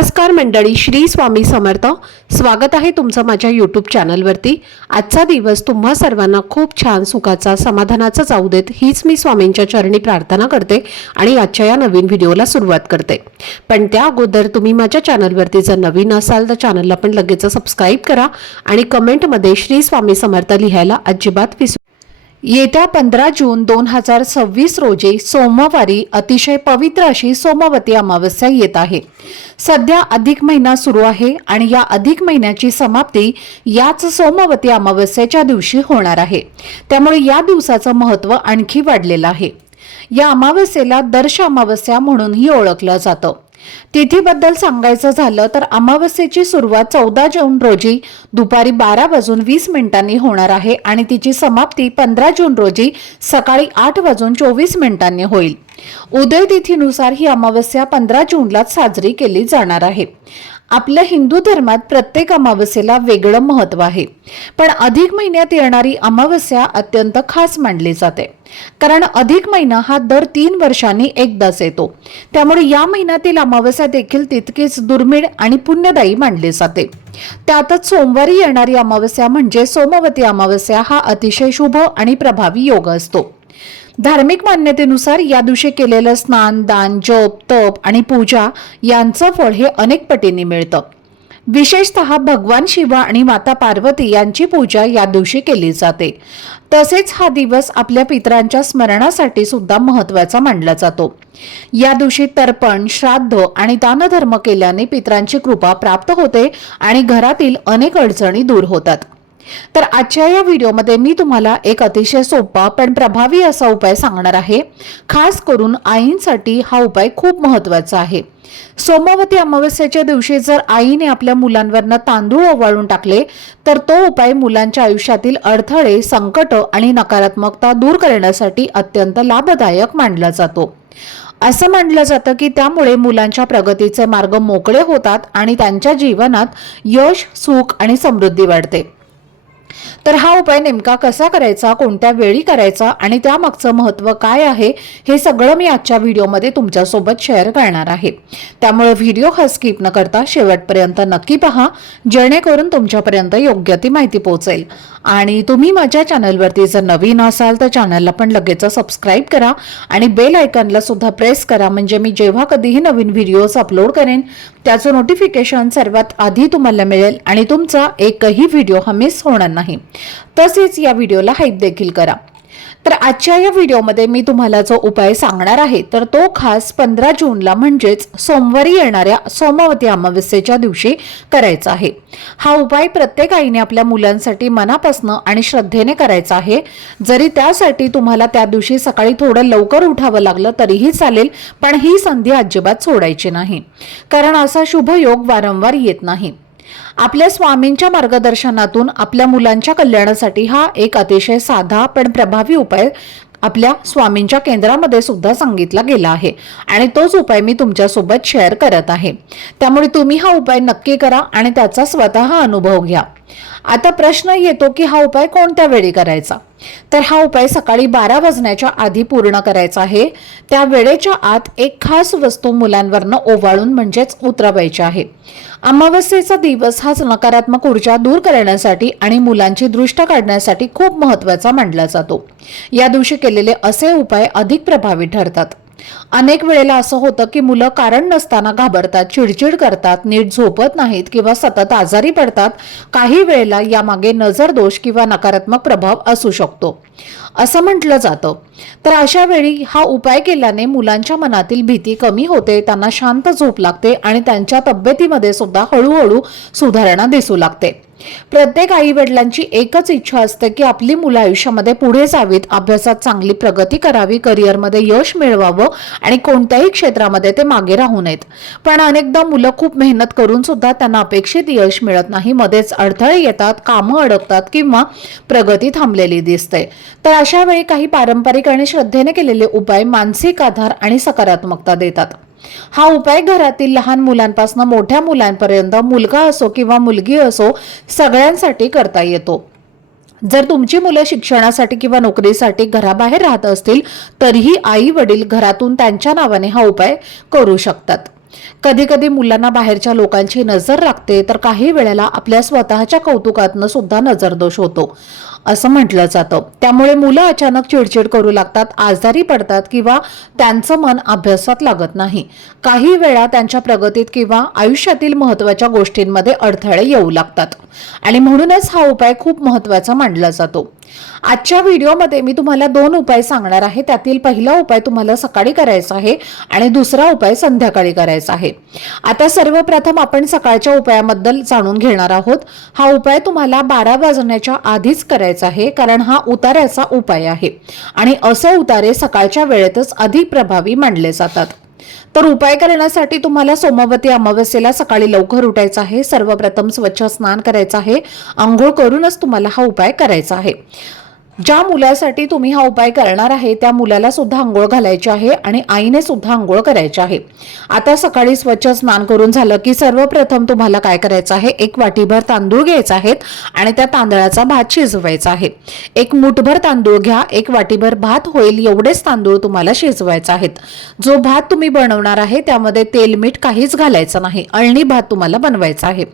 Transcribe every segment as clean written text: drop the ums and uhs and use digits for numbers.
नमस्कार मंडळी, श्री स्वामी समर्थ. स्वागत आहे तुमचं माझ्या यूट्यूब चॅनलवरती. आजचा दिवस तुम्हा सर्वांना खूप छान सुखाचा समाधानाचा जाऊ देत हीच मी स्वामींच्या चरणी प्रार्थना करते आणि आजच्या या नवीन व्हिडिओला सुरुवात करते. पण त्या अगोदर तुम्ही माझ्या चॅनलवरती जर नवीन असाल तर चॅनलला पण लगेच सबस्क्राईब करा आणि कमेंटमध्ये श्री स्वामी समर्थ लिहायला अजिबात विसरू. येत्या 15 जून 2026 रोजी सोमवारी अतिशय पवित्र अशी सोमवती अमावस्या येत आहे. सध्या अधिक महिना सुरू आहे आणि या अधिक महिन्याची समाप्ती याच सोमवती अमावस्येच्या दिवशी होणार आहे. त्यामुळे या दिवसाचं महत्त्व आणखी वाढलेलं आहे. या अमावस्येला दर्श अमावस्या म्हणूनही ओळखलं जातं. तिथीबद्दल सांगायचं झालं तर अमावस्येची सुरुवात 14 जून रोजी दुपारी 12:20 होणार आहे आणि तिची समाप्ती 15 जून रोजी सकाळी 8:24 होईल. उदय तिथीनुसार ही अमावस्या 15 जूनलाच साजरी केली जाणार आहे. आपल्या हिंदू धर्मात प्रत्येक अमावस्येला वेगळं महत्त्व आहे, पण अधिक महिन्यात येणारी अमावस्या अत्यंत खास मानली जाते. कारण अधिक महिना हा दर 3 वर्षांनी एकदाच येतो. त्यामुळे या महिन्यातील अमावस्या देखील तितकीच दुर्मिळ आणि पुण्यदायी मानली जाते. त्यातच सोमवारी येणारी अमावस्या म्हणजे सोमवती अमावस्या हा अतिशय शुभ आणि प्रभावी योग असतो. धार्मिक मान्यतेनुसार या दिवशी केलेलं स्नान, दान, जप, तप आणि पूजा यांचं फळ हे अनेक पटीने मिळतं. विशेषतः भगवान शिव आणि माता पार्वती यांची पूजा या दिवशी केली जाते. तसेच हा दिवस आपल्या पितरांच्या स्मरणासाठी सुद्धा महत्त्वाचा मानला जातो. या दिवशी तर्पण, श्राद्ध आणि दानधर्म केल्याने पितरांची कृपा प्राप्त होते आणि घरातील अनेक अडचणी दूर होतात. तर आजच्या या व्हिडिओमध्ये मी तुम्हाला एक अतिशय सोपा पण प्रभावी असा उपाय सांगणार आहे. खास करून आईंसाठी हा उपाय खूप महत्त्वाचा आहे. सोमवती अमावस्येच्या दिवशी जर आईने आपल्या मुलांवरनं तांदूळ ओवाळून टाकले तर तो उपाय मुलांच्या आयुष्यातील अडथळे, संकट आणि नकारात्मकता दूर करण्यासाठी अत्यंत लाभदायक मानला जातो. असं मानलं जातं की त्यामुळे मुलांच्या प्रगतीचे मार्ग मोकळे होतात आणि त्यांच्या जीवनात यश, सुख आणि समृद्धी वाढते. तर हा उपाय नेमका कसा करायचा, कोणत्या वेळी करायचा आणि त्यामागचं महत्त्व काय आहे हे सगळं मी आजच्या व्हिडिओमध्ये तुमच्यासोबत शेअर करणार आहे. त्यामुळे व्हिडिओ हा स्किप न करता शेवटपर्यंत नक्की पहा, जेणेकरून तुमच्यापर्यंत योग्य ती माहिती पोहोचेल. आणि तुम्ही माझ्या चॅनलवरती जर नवीन असाल तर चॅनलला पण लगेच सबस्क्राईब करा आणि बेल आयकॉनला सुद्धा प्रेस करा, म्हणजे मी जेव्हा कधीही नवीन व्हिडिओज अपलोड करेन त्याचं नोटिफिकेशन सर्वात आधी तुम्हाला मिळेल आणि तुमचा एकही व्हिडिओ हा मिस होणार नाही. तसेच या व्हिडिओला हाईप देखील करा. तर आजच्या या व्हिडिओमध्ये मी तुम्हाला जो उपाय सांगणार आहे तर तो खास 15 जूनला म्हणजेच सोमवारी येणाऱ्या सोमवती अमावस्येच्या दिवशी करायचा आहे. हा उपाय प्रत्येक आईने आपल्या मुलांसाठी मनापासून आणि श्रद्धेने करायचा आहे. जरी त्यासाठी तुम्हाला त्या दिवशी सकाळी थोडं लवकर उठावं लागलं तरीही चालेल, पण ही संधी अजिबात सोडायची नाही, कारण असा शुभ योग वारंवार येत नाही. आपल्या स्वामींच्या मार्गदर्शनातून आपल्या मुलांच्या कल्याणासाठी हा एक अतिशय साधा पण प्रभावी उपाय आपल्या स्वामींच्या केंद्रामध्ये सुद्धा सांगितला गेला आहे आणि तोच उपाय मी तुमच्यासोबत शेअर करत आहे. त्यामुळे तुम्ही हा उपाय नक्की करा आणि त्याचा स्वतः अनुभव घ्या. आता प्रश्न येतो की हा उपाय कोणत्या वेळी करायचा. तर हा उपाय सकाळी 12 वाजण्याच्या आधी पूर्ण करायचा आहे. त्या वेळेच्या आत एक खास वस्तू मुलांवरनं ओवाळून म्हणजेच उतरवायची आहे. अमावस्येचा दिवस हाच नकारात्मक ऊर्जा दूर करण्यासाठी आणि मुलांची दृष्ट काढण्यासाठी खूप महत्त्वाचा मानला जातो. या दिवशी केलेले असे उपाय अधिक प्रभावी ठरतात. अनेक वेळेला असं होतं की मुलं कारण नसताना घाबरतात, चिडचिड करतात, नीट झोपत नाहीत किंवा सतत आजारी पडतात. काही वेळेला यामागे नजर दोष किंवा नकारात्मक प्रभाव असू शकतो असं म्हटलं जातं. तर अशा वेळी हा उपाय केल्याने मुलांच्या मनातील भीती कमी होते, त्यांना शांत झोप लागते आणि त्यांच्या तब्येतीमध्ये सुद्धा हळूहळू सुधारणा दिसू लागते. प्रत्येक आई वडिलांची एकच इच्छा असते की आपली मुलं आयुष्यामध्ये पुढे जावीत, अभ्यासात चांगली प्रगती करावी, करिअरमध्ये यश मिळवावं आणि कोणत्याही क्षेत्रामध्ये ते मागे राहू नयेत. पण अनेकदा मुलं खूप मेहनत करून सुद्धा त्यांना अपेक्षित यश मिळत नाही, मध्येच अडथळे येतात, कामं अडकतात किंवा प्रगती थांबलेली दिसते. तर अशा वेळी काही पारंपरिक आणि श्रद्धेने केलेले उपाय मानसिक आधार आणि सकारात्मकता देतात. हा उपाय घरातील लहान मुलांपासून मोठ्या मुलांपर्यंत, मुलगा असो किंवा मुलगी असो, सगळ्यांसाठी करता येतो. जर तुमची मुलं शिक्षणासाठी किंवा नोकरीसाठी घराबाहेर राहत असतील तरीही आई वडील घरातून त्यांच्या नावाने हा उपाय करू शकतात. कधी कधी मुलांना बाहेरच्या लोकांची नजर लागते, तर काही वेळेला आपल्या स्वतःच्या कौतुकातनं सुद्धा नजरदोष होतो असं म्हटलं जातं. त्यामुळे मुलं अचानक चिडचिड करू लागतात, आजारी पडतात किंवा त्यांचं मन अभ्यासात लागत नाही. काही वेळा त्यांच्या प्रगतीत किंवा आयुष्यातील महत्त्वाच्या गोष्टींमध्ये अडथळे येऊ लागतात आणि म्हणूनच हा उपाय खूप महत्त्वाचा मानला जातो. आजच्या व्हिडिओमध्ये मी तुम्हाला 2 उपाय सांगणार आहे. त्यातील पहिला उपाय तुम्हाला सकाळी करायचा आहे आणि दुसरा उपाय संध्याकाळी करायचा आहे. आता सर्वप्रथम आपण सकाळच्या उपायाबद्दल जाणून घेणार आहोत. हा उपाय तुम्हाला 12 वाजण्याच्या आधीच करायचा आहे, कारण हा उतार्याचा उपाय आहे आणि असे उतारे सकाळच्या वेळेतच अधिक प्रभावी मानले जातात. तर उपाय करण्यासाठी तुम्हाला सोमवती अमावस्येला सकाळी लवकर उठायचं आहे. सर्वप्रथम स्वच्छ स्नान करायचं आहे. अंघोळ करूनच तुम्हाला हा उपाय करायचा आहे. ज्या मुलासाठी तुम्ही हा उपाय करणार आहे त्या मुलाला सुद्धा अंघोळ घालायची आहे आणि आईने सुद्धा अंघोळ करायची आहे. आता सकाळी स्वच्छ स्नान करून झालं की सर्वप्रथम तुम्हाला काय करायचं आहे, 1 वाटीभर तांदूळ घ्यायचे आहेत आणि त्या तांदळाचा भात शिजवायचा आहे. 1 मूठभर तांदूळ घ्या, 1 वाटीभर भात होईल एवढेच तांदूळ तुम्हाला शिजवायचे आहेत. जो भात तुम्ही बनवणार आहे त्यामध्ये तेल मीठ काहीच घालायचं नाही, अळणी भात तुम्हाला बनवायचा आहे.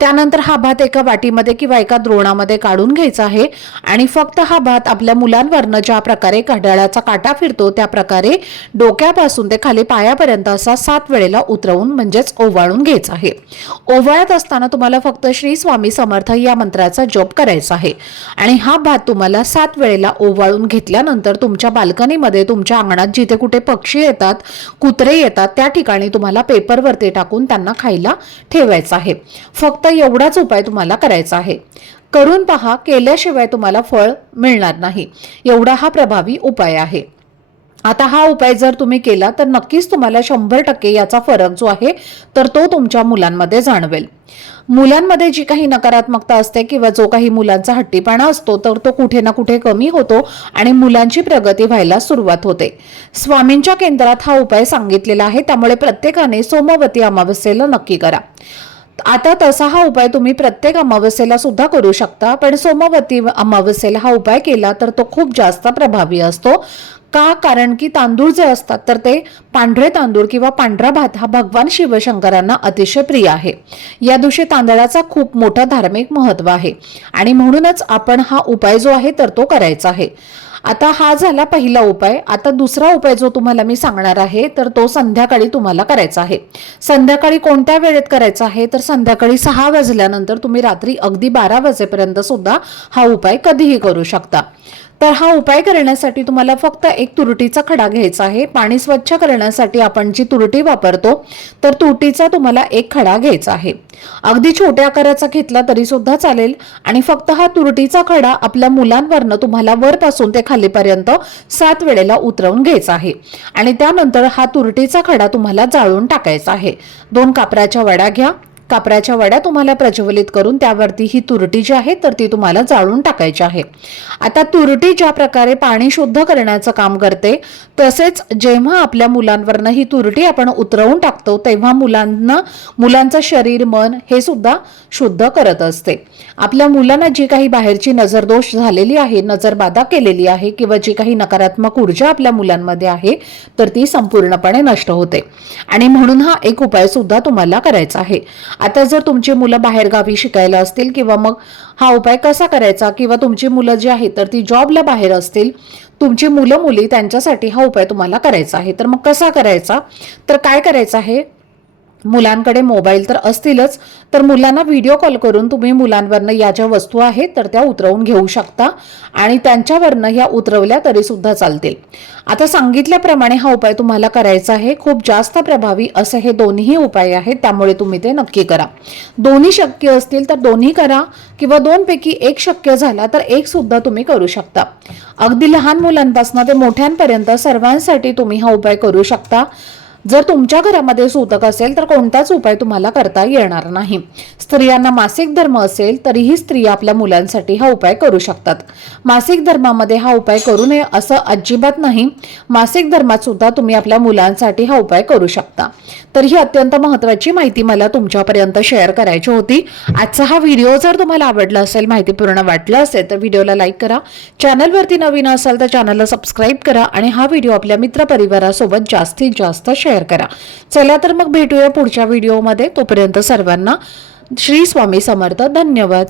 त्यानंतर हा भात एका वाटीमध्ये किंवा एका द्रोणामध्ये काढून घ्यायचा आहे आणि फक्त हा भात आपल्या मुलांवरनं ज्या प्रकारे घड्याळाचा काटा फिरतो त्या प्रकारे डोक्यापासून ते खाली पायापर्यंत असा 7 वेळेला उतरवून म्हणजेच ओवाळून घ्यायचा आहे. ओवाळत असताना तुम्हाला फक्त श्री स्वामी समर्थ या मंत्राचा जप करायचा आहे आणि हा भात तुम्हाला 7 वेळेला ओवाळून घेतल्यानंतर तुमच्या बाल्कनीमध्ये, तुमच्या अंगणात जिथे कुठे पक्षी येतात, कुत्रे येतात त्या ठिकाणी तुम्हाला पेपरवरती टाकून त्यांना खायला ठेवायचं आहे. फक्त एवढाच उपाय तुम्हाला करायचा आहे. करून पहा, केल्याशिवाय तुम्हाला फळ मिळणार नाही. एवढा हा प्रभावी उपाय आहे. आता हा उपाय जर तुम्ही केला तर नक्कीच तुम्हाला 100% याचा फरक जो आहे तर तो तुमच्या मुलांमध्ये जाणवेल. मुलांमध्ये जी काही नकारात्मकता असते किंवा जो काही मुलांचा हट्टीपणा असतो तर तो कुठे ना कुठे कमी होतो आणि मुलांची प्रगती व्हायला सुरुवात होते. स्वामींच्या केंद्रात हा उपाय सांगितलेला आहे, त्यामुळे प्रत्येकाने सोमवती अमावस्येला नक्की करा. आता तसा हा उपाय तुम्ही प्रत्येक अमावस्येला सुद्धा करू शकता, पण सोमवती अमावस्येला हा उपाय केला तर तो खूप जास्त प्रभावी असतो. का? कारण की तांदूळ जे असतात तर ते पांढरे तांदूळ किंवा पांढरा भात हा भगवान शिवशंकरांना अतिशय प्रिय आहे. या दिवशी तांदळाचा खूप मोठं धार्मिक महत्त्व आहे आणि म्हणूनच आपण हा उपाय जो आहे तर तो करायचा आहे. आता हा झाला पहिला उपाय. आता दुसरा उपाय जो तुम्हाला मी सांगणार आहे तर तो संध्याकाळी तुम्हाला करायचा आहे. संध्याकाळी कोणत्या वेळेत करायचा आहे तर संध्याकाळी 6 वाजल्यानंतर तुम्ही रात्री अगदी 12 वाजेपर्यंत सुद्धा हा उपाय कधीही करू शकता. तर हा उपाय करण्यासाठी तुम्हाला फक्त 1 तुरटीचा खडा घ्यायचा आहे. पाणी स्वच्छ करण्यासाठी आपण जी तुरटी वापरतो तर तुरटीचा तुम्हाला 1 खडा घ्यायचा आहे. अगदी छोट्या आकाराचा घेतला तरी सुद्धा चालेल आणि फक्त हा तुरटीचा खडा आपल्या मुलांवरनं तुम्हाला वरपासून ते खालीपर्यंत 7 वेळेला उतरवून घ्यायचा आहे आणि त्यानंतर हा तुरटीचा खडा तुम्हाला जाळून टाकायचा आहे. 2 कापराच्या वड्या घ्या. कापराच्या वड्या तुम्हाला प्रज्वलित करून त्यावरती ही तुरटी जी आहे तर ती तुम्हाला जाळून टाकायची आहे. आता तुरटी ज्या प्रकारे पाणी शुद्ध करण्याचं काम करते तसेच जेव्हा आपल्या मुलांवरनं ही तुरटी आपण उतरवून टाकतो तेव्हा मुलांचं शरीर, मन हे सुद्धा शुद्ध करत असते. आपल्या मुलांना जी काही बाहेरची नजरदोष झालेली आहे, नजरबाधा केलेली आहे किंवा जी काही नकारात्मक ऊर्जा आपल्या मुलांमध्ये आहे तर ती संपूर्णपणे नष्ट होते आणि म्हणून हा एक उपाय सुद्धा तुम्हाला करायचा आहे. आता जर तुमची मुलं बाहेर गावी शिकायला असतील किंवा मग हा उपाय कसा करायचा, किंवा तुमची मुलं जी आहेत तर ती जॉबला बाहेर असतील, तुमची मुलं मुली त्यांच्यासाठी हा उपाय तुम्हाला करायचा आहे. तर मग कसा करायचा, तर काय करायचं आहे, मुलांकडे मोबाईल तर असतीलच, तर मुलांना व्हिडिओ कॉल करून तुम्ही मुलांवरनं या ज्या वस्तू आहेत तर त्या उतरवून घेऊ शकता आणि त्यांच्यावरनं ह्या उतरवल्या तरी सुद्धा चालतील. आता सांगितल्याप्रमाणे हा उपाय तुम्हाला करायचा आहे. खूप जास्त प्रभावी असे हे दोन्ही उपाय आहेत, त्यामुळे तुम्ही ते नक्की करा. दोन्ही शक्य असतील तर दोन्ही करा किंवा 2 पैकी 1 शक्य झाला तर 1 सुद्धा तुम्ही करू शकता. अगदी लहान मुलांपासून ते मोठ्यांपर्यंत सर्वांसाठी तुम्ही हा उपाय करू शकता. जर तुमच्या घरामध्ये सूतक असेल तर कोणताच उपाय तुम्हाला करता येणार नाही. स्त्रियांना मासिक धर्म असेल तरीही स्त्रिया आपल्या मुलांसाठी हा उपाय करू शकतात. मासिक धर्मामध्ये हा उपाय करू नये असं अजिबात नाही. मासिक धर्मात सुद्धा तुम्ही आपल्या मुलांसाठी हा उपाय करू शकता. तर ही अत्यंत महत्त्वाची माहिती मला तुमच्यापर्यंत शेअर करायची होती. आजचा हा व्हिडिओ जर तुम्हाला आवडला असेल, माहितीपूर्ण वाटला असेल तर व्हिडिओला लाईक करा. चॅनलवरती नवीन असाल तर चॅनलला सबस्क्राईब करा आणि हा व्हिडिओ आपल्या मित्रपरिवारासोबत जास्तीत जास्त शेअर शेअर करा. चला तर मग भेटूया पुढच्या व्हिडिओमध्ये. तोपर्यंत सर्वांना श्री स्वामी समर्थ. धन्यवाद.